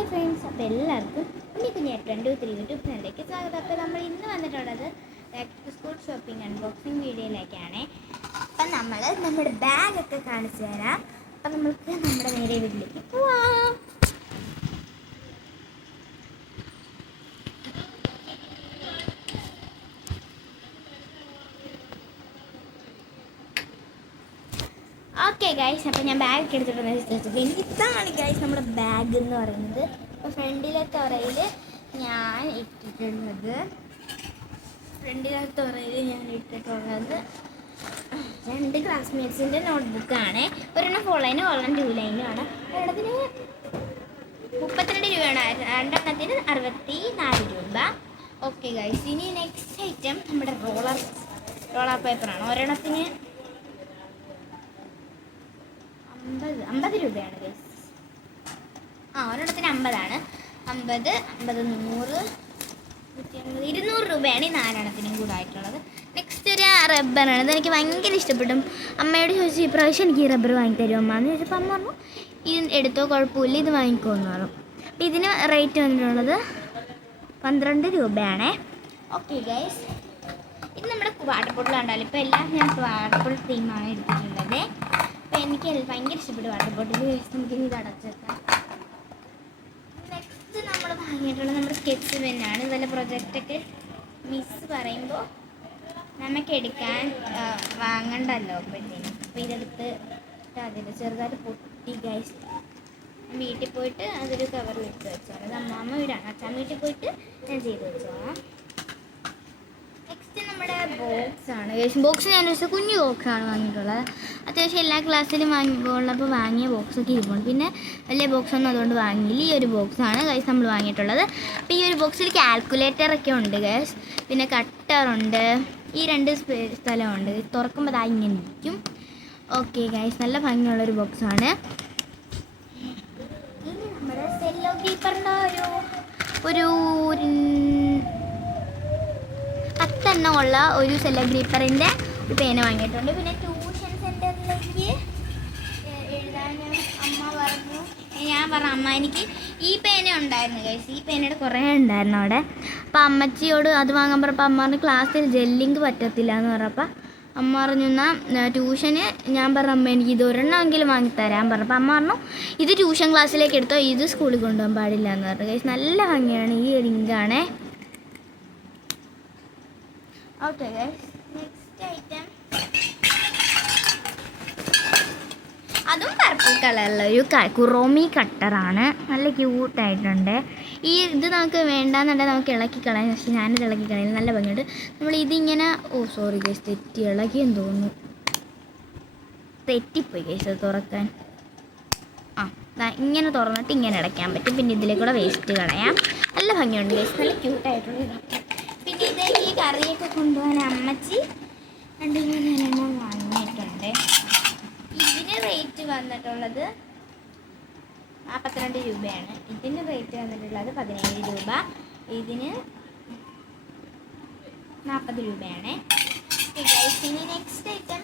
Hi friends, അപ്പോൾ എല്ലാവർക്കും കുഞ്ഞി 2-3 യൂട്യൂബ് ചാനലിലേക്ക് സ്വാഗതം. അപ്പോൾ നമ്മൾ ഇന്ന് വന്നിട്ടുള്ളത് back to school shopping unboxing വീഡിയോയിലേക്കാണ്. അപ്പം നമ്മൾ നമ്മുടെ ബാഗൊക്കെ കാണിച്ചു തരാം. അപ്പം നമുക്ക് നമ്മുടെ നേരെ വീട്ടിലേക്ക് പോവാം. ഓക്കെ ഗൈസ്, അപ്പോൾ ഞാൻ ബാഗൊക്കെ എടുത്തിട്ടുണ്ടെന്ന് ഇതാണ് ഗൈസ് നമ്മുടെ ബാഗ് എന്ന് പറയുന്നത്. അപ്പോൾ ഫ്രണ്ടിലെ തുറയിൽ ഞാൻ ഇട്ടിട്ടുള്ളത് രണ്ട് ക്ലാസ്മേറ്റ്സിൻ്റെ നോട്ട്ബുക്കാണ്. ഒരെണ്ണം 4 ലൈനും ഒരെണ്ണം 2 ലൈനും ആണ്. ഒരെണ്ണത്തിന് 32 രൂപയാണ്, രണ്ടെണ്ണത്തിന് 64 രൂപ. ഓക്കെ ഗൈസ്, ഇനി നെക്സ്റ്റ് ഐറ്റം നമ്മുടെ റോളർ പേപ്പറാണ്. ഒരെണ്ണത്തിന് 50 രൂപയാണ് ഗൈസ്. ഒരെണ്ണത്തിന് 50 50 100 200 രൂപയാണ് ഈ 4 എണ്ണത്തിനും കൂടെ ആയിട്ടുള്ളത്. നെക്സ്റ്റ് ഒരു റബ്ബറാണ്. ഇതെനിക്ക് ഭയങ്കര ഇഷ്ടപ്പെട്ടു. അമ്മയോട് ചോദിച്ചു, ഈ പ്രാവശ്യം എനിക്ക് ഈ റബ്ബർ വാങ്ങിത്തരുമോ അമ്മ എന്ന് ചോദിച്ചപ്പോൾ അമ്മ പറഞ്ഞു ഇത് എടുത്തോ, കുഴപ്പമില്ല, ഇത് വാങ്ങിക്കുമെന്ന് പറഞ്ഞു. അപ്പോൾ ഇതിന് റേറ്റ് വന്നിട്ടുള്ളത് 12 രൂപയാണേ. ഓക്കെ ഗൈസ്, ഇത് നമ്മുടെ വാട്ടർ ബോട്ടിൽ കണ്ടാലും ഇപ്പോൾ എല്ലാം ഞാൻ വാട്ടർ ബോട്ടിൽ തീമാണ് എടുത്തിട്ടുള്ളത്. അപ്പോൾ എനിക്ക് ഭയങ്കര ഇഷ്ടപ്പെട്ടു വാട്ടർ ബോട്ടിൽ. നമുക്കിനി ഇത് അടച്ചേക്കാം. നെക്സ്റ്റ് നമ്മൾ വാങ്ങിയിട്ടുള്ളത് നമ്മുടെ സ്കെച്ച് പെന്നാണ്. ഇതുപോലെ പ്രൊജക്റ്റൊക്കെ മിസ് പറയുമ്പോൾ നമുക്ക് എടുക്കാൻ വാങ്ങണ്ടല്ലോ അപ്പോഴത്തേനും. അപ്പോൾ ഇതെടുത്ത് അതിൽ ചെറുതായിട്ട് പൊട്ടി ഗൈസ്. വീട്ടിൽ പോയിട്ട് അതൊരു കവറിൽ ഇട്ട് വെച്ചോളാം. അത് അമ്മാമ്മ വീടാണ്, അച്ഛൻ വീട്ടിൽ പോയിട്ട് ഞാൻ ചെയ്ത് വെച്ചോളാം. നെക്സ്റ്റ് നമ്മുടെ ബോക്സാണ് ഗൈസ്. ബോക്സ് ഞാൻ വെച്ചാൽ കുഞ്ഞു ബോക്സാണ് വാങ്ങിയിട്ടുള്ളത്. അത്യാവശ്യം എല്ലാ ക്ലാസ്സിലും ഉള്ളപ്പോൾ വാങ്ങിയ ബോക്സൊക്കെ ഇരിപ്പുണ്ട്. പിന്നെ വലിയ ബോക്സൊന്നും അതുകൊണ്ട് വാങ്ങിയില്ല. ഈ ഒരു ബോക്സാണ് ഗൈസ് നമ്മൾ വാങ്ങിയിട്ടുള്ളത്. അപ്പോൾ ഈ ഒരു ബോക്സിൽ കാൽക്കുലേറ്ററൊക്കെ ഉണ്ട് ഗൈസ്. പിന്നെ കട്ടറുണ്ട്. ഈ 2 സ്ഥലമുണ്ട്. തുറക്കുമ്പോൾ അതാ ഇങ്ങനെ ഇരിക്കും. ഓക്കെ ഗൈസ്, നല്ല ഭംഗിയുള്ളൊരു ബോക്സാണ്. ഇനി നമ്മുടെ സെല്ലോ കീപ്പറിൻ്റെ ഒരു 10 എണ്ണം ഉള്ള ഒരു സെല്ലോ ഗ്രീപ്പറിൻ്റെ ഒരു പേന വാങ്ങിയിട്ടുണ്ട്. പിന്നെ ട്യൂഷൻ സെൻറ്ററിലേക്ക് എഴുതാൻ ഞാൻ പറഞ്ഞു അമ്മ എനിക്ക് ഈ പേന ഉണ്ടായിരുന്നു ഗൈസ്. ഈ പേനയുടെ കുറേ ഉണ്ടായിരുന്നു അവിടെ. അപ്പോൾ അമ്മച്ചിയോട് അത് വാങ്ങാൻ പറഞ്ഞപ്പോൾ അമ്മ പറഞ്ഞു ക്ലാസ്സിൽ ജെല്ലിങ് പറ്റത്തില്ല എന്ന് പറഞ്ഞപ്പോൾ അമ്മ പറഞ്ഞു എന്നാൽ ട്യൂഷന് ഞാൻ പറഞ്ഞു അമ്മ എനിക്ക് ഇത് ഒരെണ്ണമെങ്കിലും വാങ്ങിത്തരാൻ പറഞ്ഞപ്പോൾ അമ്മ പറഞ്ഞു ഇത് ട്യൂഷൻ ക്ലാസ്സിലേക്ക് എടുത്തോ, ഇത് സ്കൂളിൽ കൊണ്ടുപോകാൻ പാടില്ല എന്ന് പറഞ്ഞു ഗൈസ്. നല്ല ഭംഗിയാണ് ഈ റിങ്കാണേ. ഓക്കെ ഗൈസ്, നെക്സ്റ്റ് ഐറ്റം അതും പർപ്പിൾ കളറുള്ള ഒരു കുറോമി കട്ടറാണ്. നല്ല ക്യൂട്ടായിട്ടുണ്ട്. ഇത് നമുക്ക് വേണ്ടാന്നുണ്ടെങ്കിൽ നമുക്ക് ഇളക്കി കളയാം. പക്ഷേ ഞാനിത് ഇളക്കി കളയാം, നല്ല ഭംഗിയുണ്ട്. നമ്മൾ ഇതിങ്ങനെ സോറി ഗൈസ്, ഇളകിയെന്ന് തോന്നുന്നു, തെറ്റിപ്പോയി ഗൈസ് അത് തുറക്കാൻ. ഇങ്ങനെ തുറന്നിട്ട് ഇങ്ങനെ അടയ്ക്കാൻ പറ്റും. പിന്നെ ഇതിലേക്കൂടെ വേസ്റ്റ് കളയാം. നല്ല ഭംഗിയുണ്ട് ഗൈസ്, നല്ല ക്യൂട്ടായിട്ടുള്ള കട്ടർ. പിന്നെ ഇതിലേക്ക് ഈ കറിയൊക്കെ കൊണ്ടുപോകാൻ അമ്മച്ചി 2-3 എണ്ണം വാങ്ങിയിട്ടുണ്ട്. ഇതിന് റേറ്റ് വന്നിട്ടുള്ളത് 42 രൂപയാണ്. ഇതിന് റേറ്റ് വന്നിട്ടുള്ളത് 17 രൂപ. ഇതിന് 40 രൂപയാണ്. ഇനി നെക്സ്റ്റ് ഐറ്റം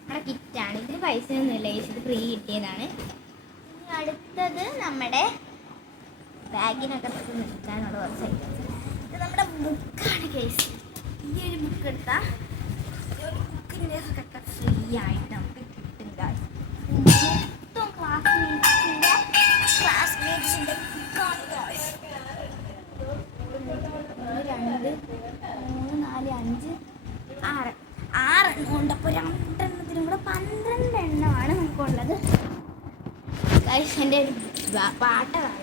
നമ്മുടെ കിറ്റാണ്. ഇതിന് പൈസയൊന്നുമില്ല ഗൈസ്, ഇത് ഫ്രീ കിട്ടിയതാണ്. ഇനി അടുത്തത് നമ്മുടെ ബാഗിനകത്ത് നിൽക്കാനുള്ള കുറച്ച് ഐറ്റംസ്. ഇത് നമ്മുടെ ബുക്കാണ് ഗൈസ്. ഈ ഒരു ബുക്ക് എടുത്താൽ ബുക്കിൻ്റെ കട്ട ഫ്രീ ആയിട്ട് നമുക്ക് കിട്ടും ഗൈസ്. മൊത്തം ക്ലാസ്മേറ്റ്സിൻ്റെ ബുക്കാണ് ഗൈസ്. 1 2 3 4 5 6 എണ്ണം ഉണ്ട്. അപ്പോൾ 2 എണ്ണത്തിനും കൂടെ 12 എണ്ണമാണ് നമുക്കുള്ളത് ഗൈസ്. എൻ്റെ ഒരു പാട്ടാണ്.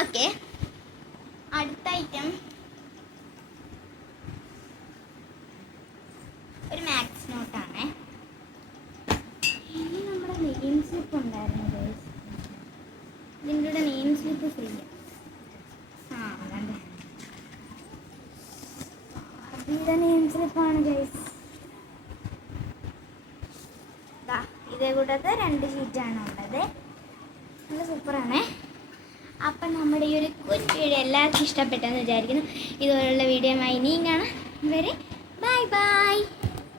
ഓക്കെ, അടുത്ത ഐറ്റം ഒരു മാത്സ് നോട്ടാണ്. ഇനി നമ്മുടെ നെയിം സ്ലിപ്പ് ഉണ്ടായിരുന്നു ഗൈസ്. ഇതിൻ്റെ കൂടെ നെയിം സ്ലിപ്പ് ഫ്രീ. അതേ ഇതിൻ്റെ നെയിം സ്ലിപ്പാണ് ഗൈസ്. ഇതേ കൂട്ടത്തെ 2 ഷീറ്റാണ് ഉള്ളത്. നല്ല സൂപ്പറാണേ. അപ്പം നമ്മുടെ ഈ ഒരു കുഞ്ഞു വീഡിയോ എല്ലാവർക്കും ഇഷ്ടപ്പെട്ടെന്ന് വിചാരിക്കുന്നു. ഇതുപോലുള്ള വീഡിയോയുമായി ഇനിയും കാണാം. വരെ ബൈ ബൈ.